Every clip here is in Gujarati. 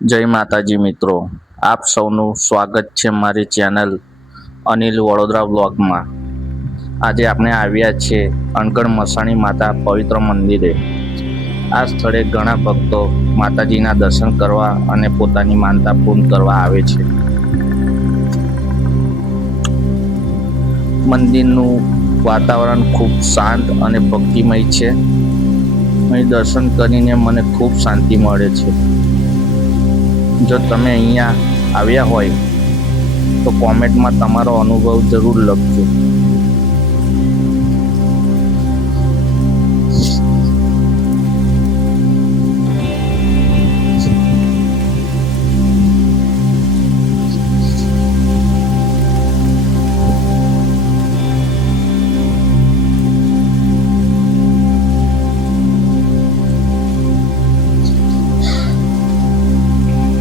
જય માતાજી મિત્રો, આપ સૌનું સ્વાગત છે મારી ચેનલ અનિલ વડોદરા બ્લોગમાં। આજે આપણે આવ્યા છીએ અણગણ મસાણી માતા પવિત્ર મંદિરે। આ સ્થળે ઘણા ભક્તો માતાજીના દર્શન કરવા અને પોતાની માનતા પૂર્ણ કરવા આવે છે। મંદિરનું વાતાવરણ ખૂબ શાંત અને ભક્તિમય છે। અહીં દર્શન કરીને મને ખૂબ શાંતિ મળે છે। જો તમે અહીંયા આવ્યા હોય તો કોમેન્ટમાં તમારો અનુભવ જરૂર લખજો।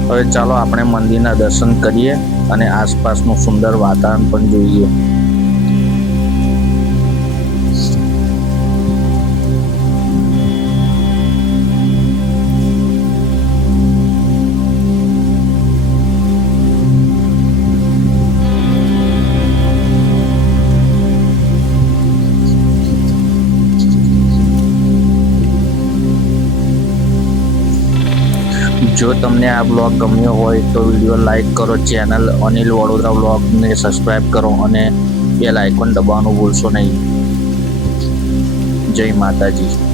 હવે ચાલો આપણે મંદિરના દર્શન કરીએ અને આસપાસનું સુંદર વાતાવરણ પણ જોઈએ। જો તમને આ બ્લોગ ગમ્યો હોય તો વિડીયો લાઈક કરો, ચેનલ અનિલ વડોદરા બ્લોગને સબસ્ક્રાઈબ કરો અને બેલ આઇકોન દબાવવાનું ભૂલશો નહીં। જય માતાજી।